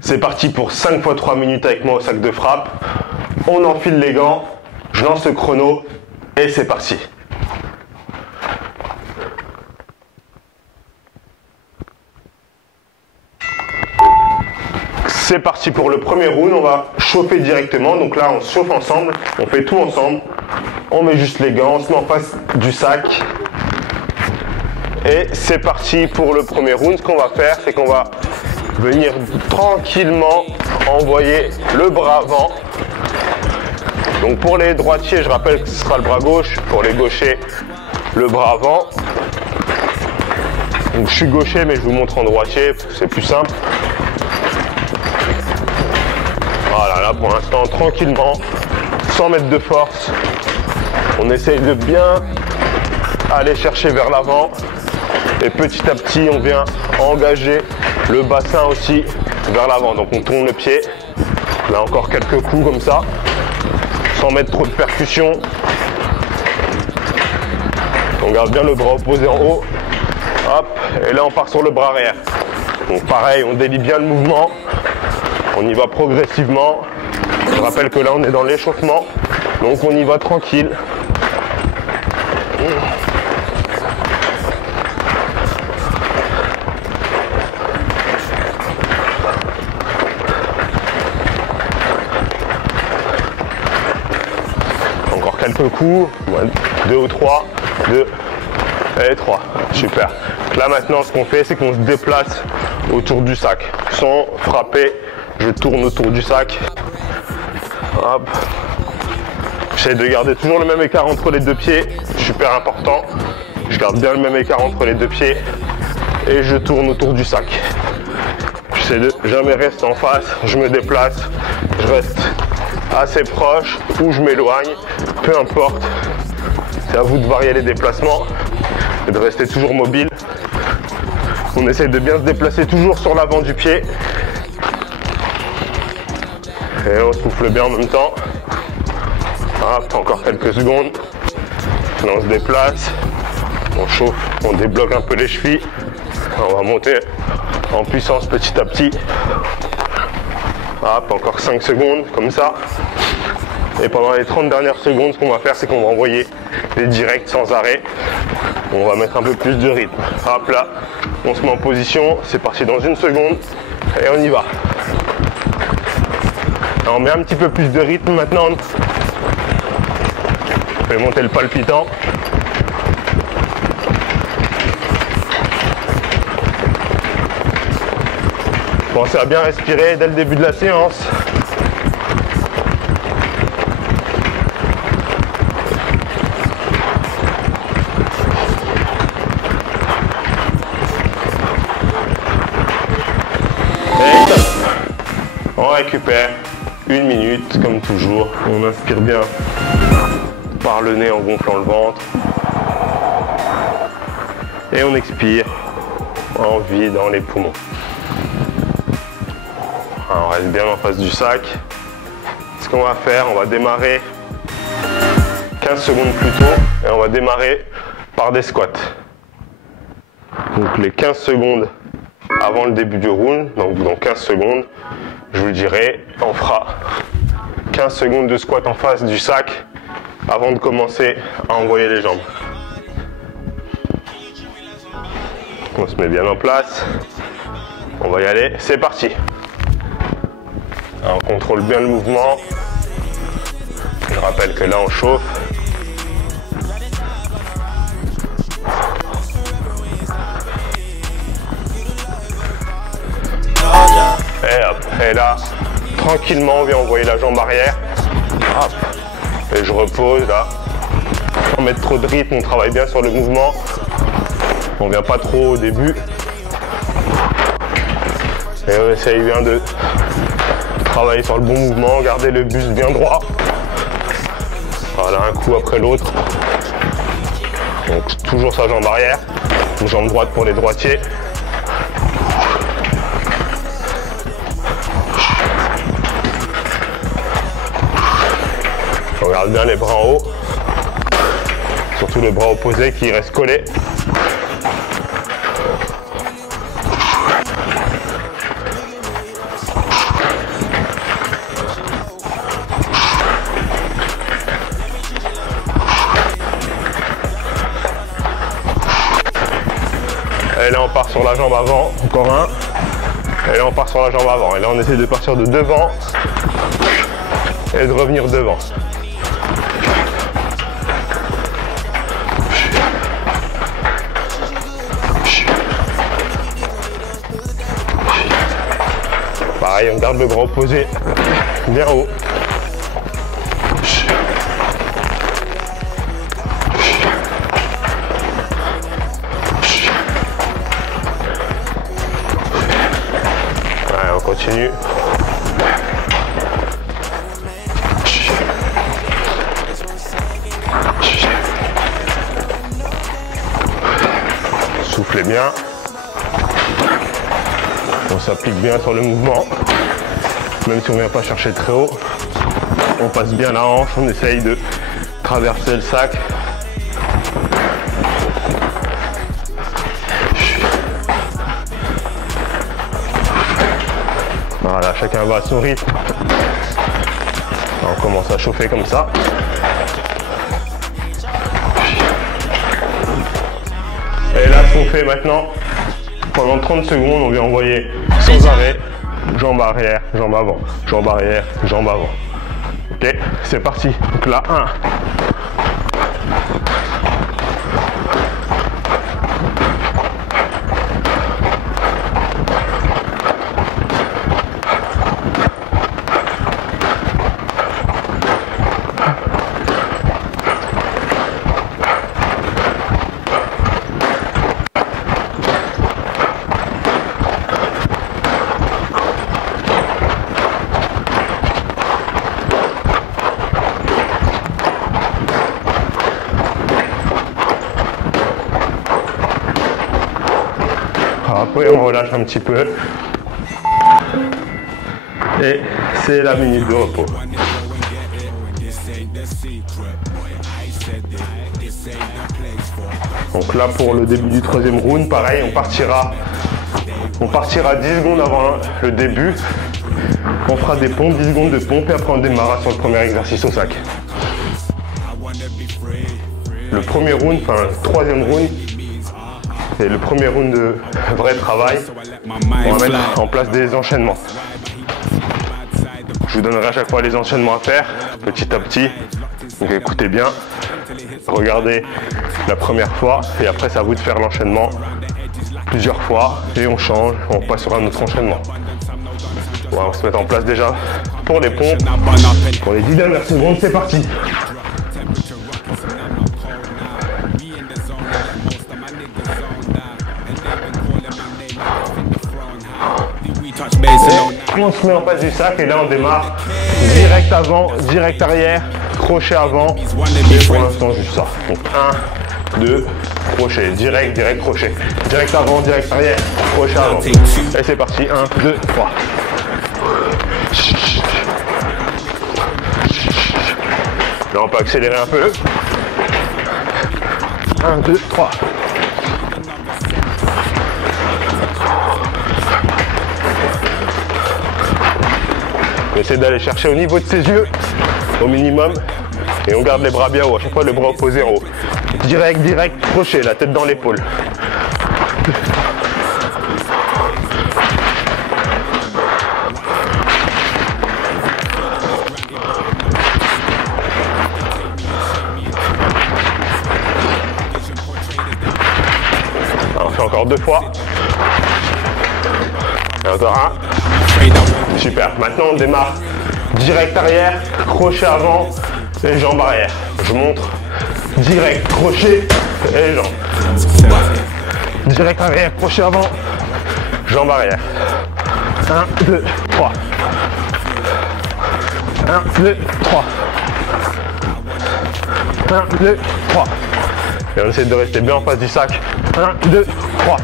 C'est parti pour 5 x 3 minutes avec moi au sac de frappe. On enfile les gants, je lance le chrono et c'est parti. C'est parti pour le premier round, on va chauffer directement. Donc là, on chauffe ensemble, on fait tout ensemble. On met juste les gants, on se met en face du sac. Et c'est parti pour le premier round. Ce qu'on va faire, c'est qu'on va venir tranquillement envoyer le bras avant. Donc pour les droitiers, je rappelle que ce sera le bras gauche. Pour les gauchers, le bras avant. Donc je suis gaucher, mais je vous montre en droitier, c'est plus simple. Voilà, là pour l'instant, tranquillement, sans mettre de force. On essaye de bien aller chercher vers l'avant. Et petit à petit, on vient engager le bassin aussi vers l'avant. Donc on tourne le pied. Là encore quelques coups comme ça, sans mettre trop de percussion. On garde bien le bras opposé en haut. Hop, et là on part sur le bras arrière. Donc pareil, on délie bien le mouvement. On y va progressivement. Je rappelle que là on est dans l'échauffement. Donc on y va tranquille. Encore quelques coups. 2 ou 3. 2 et 3. Super. Là maintenant ce qu'on fait, c'est qu'on se déplace autour du sac. Sans frapper, je tourne autour du sac. Hop. J'essaie de garder toujours le même écart entre les deux pieds. Super important. Je garde bien le même écart entre les deux pieds. Et je tourne autour du sac. J'essaie de jamais rester en face. Je me déplace. Je reste assez proche ou je m'éloigne. Peu importe. C'est à vous de varier les déplacements et de rester toujours mobile. On essaie de bien se déplacer toujours sur l'avant du pied. Et on souffle bien en même temps. Hop, encore quelques secondes. Là, on se déplace. On chauffe, on débloque un peu les chevilles. On va monter en puissance petit à petit. Hop, encore 5 secondes, comme ça. Et pendant les 30 dernières secondes, ce qu'on va faire, c'est qu'on va envoyer des directs sans arrêt. On va mettre un peu plus de rythme. Hop là, on se met en position. C'est parti dans 1 seconde. Et on y va. Alors, on met un petit peu plus de rythme maintenant. Je vais monter le palpitant. Pensez à bien respirer dès le début de la séance. Et top. On récupère 1 minute comme toujours. On inspire bien par le nez en gonflant le ventre. Et on expire en vide dans les poumons. Alors, on reste bien en face du sac. Ce qu'on va faire, on va démarrer 15 secondes plus tôt et on va démarrer par des squats. Donc les 15 secondes avant le début du round, donc dans 15 secondes, je vous le dirai, on fera 15 secondes de squat en face du sac avant de commencer à envoyer les jambes. On se met bien en place. On va y aller, c'est parti. Alors, on contrôle bien le mouvement. Je rappelle que là on chauffe. Et hop, et là, tranquillement, on vient envoyer la jambe arrière. Hop. Et je repose là. Sans mettre trop de rythme, on travaille bien sur le mouvement. On vient pas trop au début. Et on essaye bien de travailler sur le bon mouvement, garder le buste bien droit. Voilà, un coup après l'autre. Donc toujours sa jambe arrière, une jambe droite pour les droitiers. On regarde bien les bras en haut, surtout le bras opposé qui reste collé. là, on part sur la jambe avant. Encore un. Et là, on part sur la jambe avant. Et là, on essaie de partir de devant et de revenir devant. Pareil, on garde le bras opposé bien haut. Ouais, on continue. Soufflez bien. On s'applique bien sur le mouvement. Même si on ne vient pas chercher très haut, on passe bien la hanche, on essaye de traverser le sac. Voilà, chacun va à son rythme. On commence à chauffer comme ça. Et là, ce qu'on fait maintenant, pendant 30 secondes, on vient envoyer sans arrêt, jambe arrière, jambe avant, jambe arrière, jambe avant. Ok, c'est parti. Donc là, 1. Après, on relâche un petit peu. Et c'est la minute de repos. Donc là, pour le début du 3e round, pareil, on partira 10 secondes avant le début. On fera des pompes, 10 secondes de pompe et après on démarrera sur le premier exercice au sac. Le premier round, enfin le 3e round, c'est le premier round de vrai travail. On va mettre en place des enchaînements. Je vous donnerai à chaque fois les enchaînements à faire, petit à petit. Donc écoutez bien, regardez la première fois et après c'est à vous de faire l'enchaînement plusieurs fois et on change, on passe sur un autre enchaînement. Voilà, on va se mettre en place déjà pour les pompes. Pour les 10 dernières secondes, c'est parti. Et on se met en face du sac et là on démarre direct avant, direct arrière, crochet avant et pour l'instant juste ça. Donc 1, 2, crochet, direct, direct, crochet, direct avant, direct arrière, crochet avant. Et c'est parti, 1, 2, 3. Là on peut accélérer un peu. 1, 2, 3. On essaie d'aller chercher au niveau de ses yeux, au minimum, et on garde les bras bien haut, à chaque fois le bras opposé en haut. Direct, direct, crochet, la tête dans l'épaule. On fait encore 2 fois. Et encore 1. Super, maintenant on démarre direct arrière, crochet avant et jambe arrière. Je montre direct, crochet et jambe. Direct arrière, crochet avant, jambe arrière. 1, 2, 3. 1, 2, 3. 1, 2, 3. Et on essaie de rester bien en face du sac. 1, 2, 3.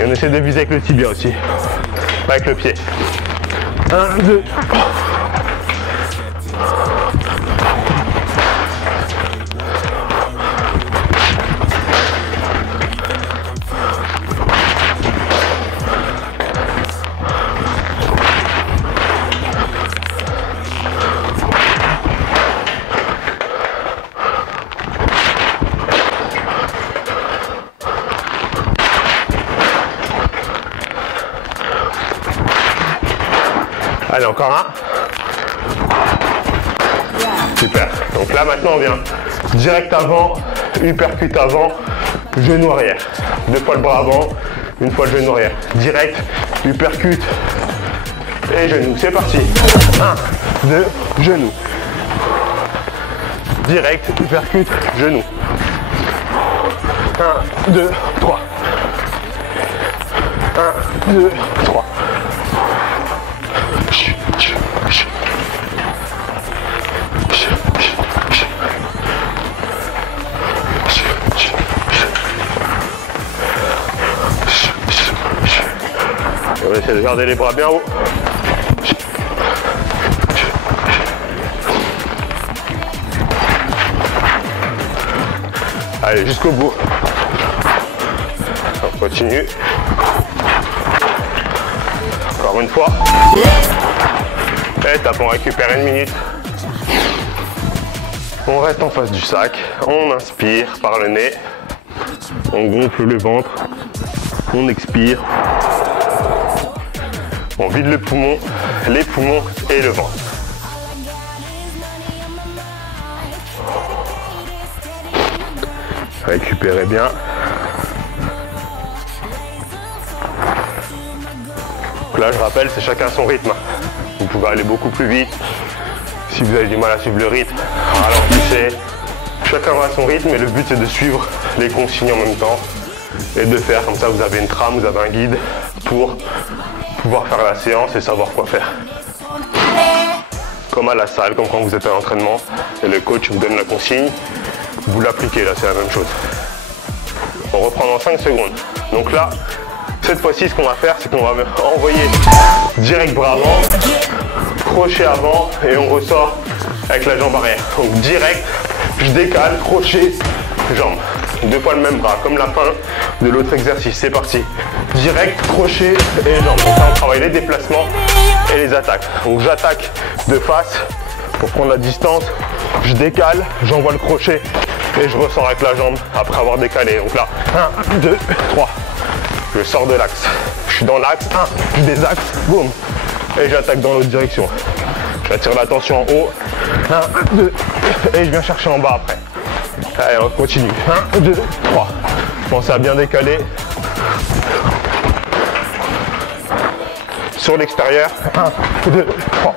Et on essaie de viser avec le tibia aussi, pas avec le pied. 1, 2, Allez, encore un. Super. Donc là, maintenant, on vient direct avant, uppercut avant, genou arrière. 2 fois le bras avant, 1 fois le genou arrière. Direct, uppercut et genou. C'est parti. 1, 2, genou. Direct, uppercut, genou. 1, 2, 3. 1, 2, 3. On va essayer de garder les bras bien haut. Allez, jusqu'au bout. On continue. Encore une fois. Et tape, on récupère 1 minute. On reste en face du sac. On inspire par le nez. On gonfle le ventre. On expire. On vide le poumon, les poumons et le ventre. Récupérez bien. Donc là, je rappelle, c'est chacun son rythme. Vous pouvez aller beaucoup plus vite. Si vous avez du mal à suivre le rythme, ralentissez. Chacun va à son rythme et le but c'est de suivre les consignes en même temps et de faire comme ça. Vous avez une trame, vous avez un guide pour pouvoir faire la séance et savoir quoi faire. Comme à la salle, comme quand vous êtes à l'entraînement et le coach vous donne la consigne, vous l'appliquez, là c'est la même chose. On reprend dans 5 secondes. Donc là, cette fois-ci ce qu'on va faire, c'est qu'on va envoyer direct bras avant, crochet avant et on ressort avec la jambe arrière. Donc direct, je décale, crochet, jambe. 2 fois le même bras, comme la fin de l'autre exercice. C'est parti. Direct, crochet et jambe. Donc là, on travaille les déplacements et les attaques. Donc j'attaque de face pour prendre la distance. Je décale, j'envoie le crochet et je ressors avec la jambe après avoir décalé. Donc là, 1, 2, 3. Je sors de l'axe. Je suis dans l'axe. 1, je désaxe. Boum. Et j'attaque dans l'autre direction. J'attire l'attention en haut. 1, 2. Et je viens chercher en bas après. Allez, on continue. 1, 2, 3. Pensez à bien décaler. Sur l'extérieur. 1, 2, 3.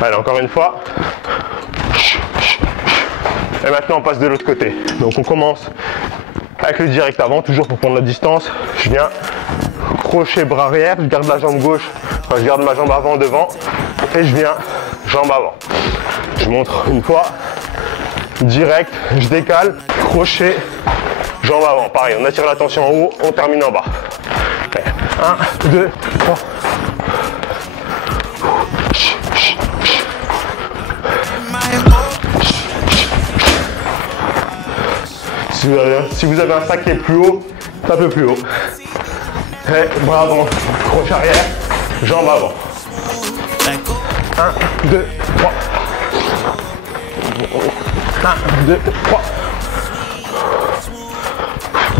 Allez, encore une fois. Et maintenant, on passe de l'autre côté. Donc, on commence avec le direct avant, toujours pour prendre la distance. Je viens crochet bras arrière, je garde la jambe gauche, enfin, je garde ma jambe avant devant et je viens jambe avant. Je montre une fois, direct, je décale, crochet, jambe avant. Pareil, on attire l'attention en haut, on termine en bas. 1, 2, 3. Si vous avez un sac qui est plus haut, tapez plus haut. Et bras avant, crochet arrière, jambe avant. 1, 2, 3. 1, 2, 3.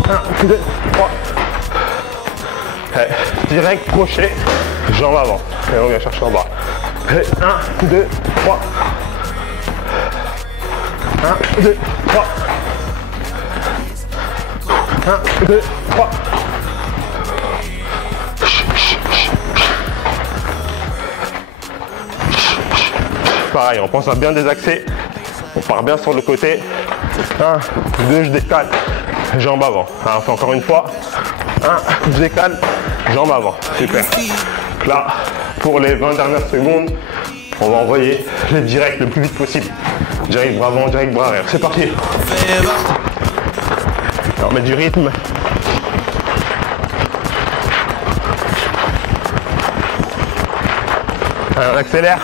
1, 2, 3. Et direct, crochet, jambe avant. Et on vient chercher en bas. Et 1, 2, 3. 1, 2, 3. 1, 2, 3. Pareil, on pense à bien désaxer. On part bien sur le côté. 1, 2, je décale. Jambe avant. On fait encore une fois. 1, je décale. Jambe avant. Super. Donc là, pour les 20 dernières secondes, on va envoyer les directs le plus vite possible. Direct bras avant, direct bras arrière. C'est parti. On met du rythme. Allez, on accélère.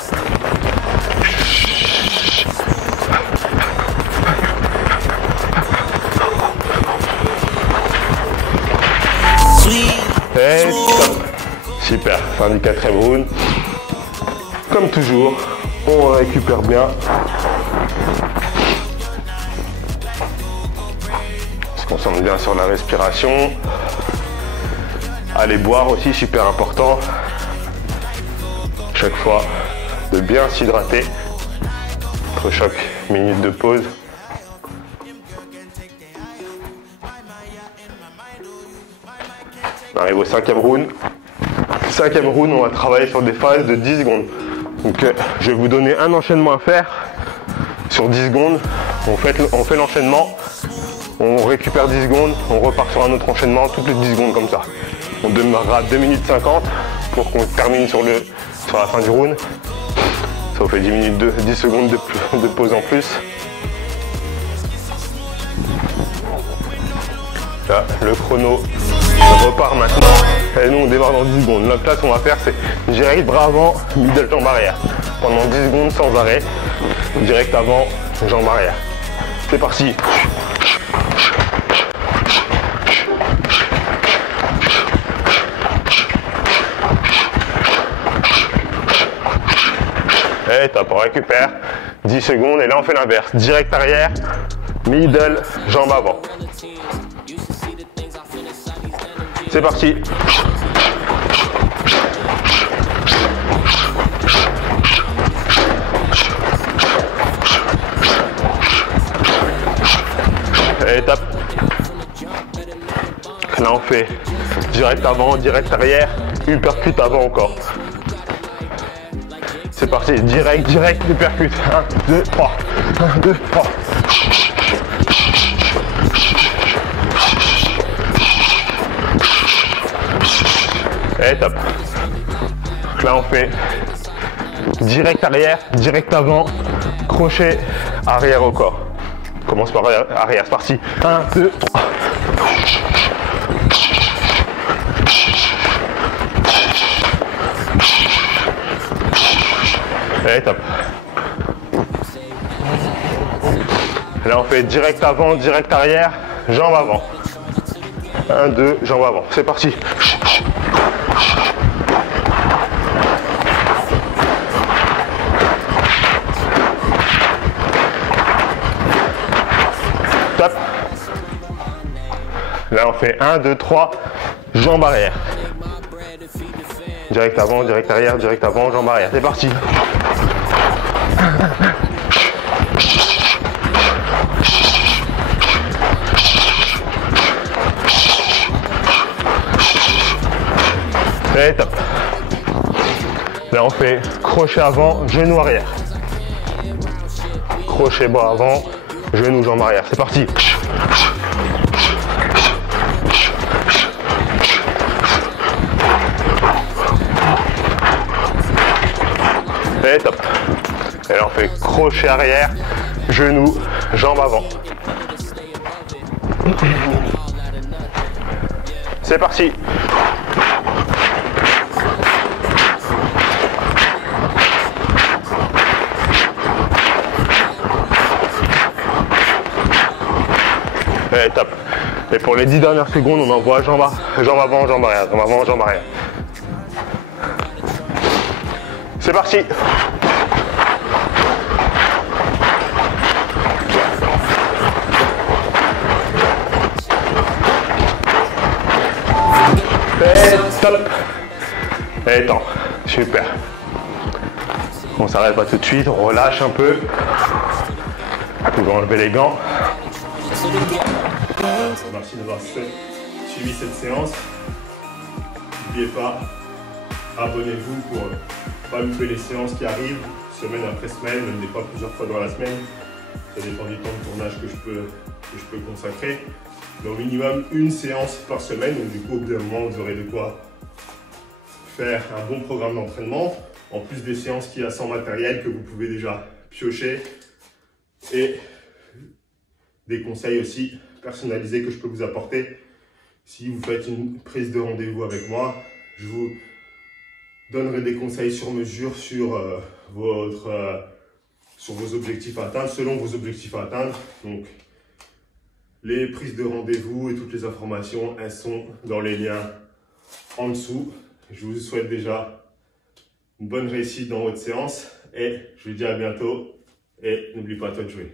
Et stop. Super, fin du 4e round. Comme toujours, on récupère bien. On se concentre bien sur la respiration. Aller boire aussi, super important. Chaque fois, de bien s'hydrater. Entre chaque minute de pause. On arrive au 5e round. 5e round, on va travailler sur des phases de 10 secondes. Donc je vais vous donner un enchaînement à faire sur 10 secondes. On fait l'enchaînement, on récupère 10 secondes, on repart sur un autre enchaînement toutes les 10 secondes comme ça. On démarrera 2 minutes 50 pour qu'on termine sur la fin du round. Ça vous fait 10 secondes de pause en plus. Là, le chrono repart maintenant. Et nous on démarre dans 10 secondes. Donc là ce qu'on va faire c'est direct bras avant, middle jambe arrière. Pendant 10 secondes sans arrêt. Direct avant, jambe arrière. C'est parti. Et top, on récupère. 10 secondes et là on fait l'inverse. Direct arrière, middle, jambe avant. C'est parti. Et top. Là on fait direct avant, direct arrière, uppercut avant encore. C'est parti, direct, uppercut. 1, 2, 3. 1, 2, 3. Et top. Là on fait direct arrière, direct avant, crochet arrière au corps. On commence par arrière, c'est parti. 1, 2, 3. Et top. Là on fait direct avant, direct arrière, jambe avant. 1, 2, jambe avant. C'est parti. Top. Là on fait 1, 2, 3, jambe arrière. Direct avant, direct arrière, direct avant, jambe arrière. C'est parti. Et top. Là on fait crochet avant, genou arrière. Crochet bras avant, genou jambe arrière. C'est parti. Et top. Et là on fait crochet arrière, genou, jambe avant. C'est parti. Et top. Et pour les 10 dernières secondes, on envoie jambe avant, jambe arrière, jambe avant, jambe arrière. C'est parti. Et top. Et temps. Super. On s'arrête pas tout de suite, on relâche un peu. Vous pouvez enlever les gants. Merci d'avoir suivi cette séance. N'oubliez pas, abonnez-vous pour ne pas louper les séances qui arrivent, semaine après semaine, même des fois plusieurs fois dans la semaine. Ça dépend du temps de tournage que je peux consacrer. Mais au minimum une séance par semaine, donc du coup au bout d'un moment vous aurez de quoi faire un bon programme d'entraînement, en plus des séances qu'il y a sans matériel que vous pouvez déjà piocher, et des conseils aussi personnalisés que je peux vous apporter. Si vous faites une prise de rendez-vous avec moi, je vous donnerai des conseils sur mesure sur vos objectifs à atteindre, selon vos objectifs à atteindre. Donc, les prises de rendez-vous et toutes les informations, elles sont dans les liens en dessous. je vous souhaite déjà une bonne réussite dans votre séance et je vous dis à bientôt et n'oublie pas toi de jouer.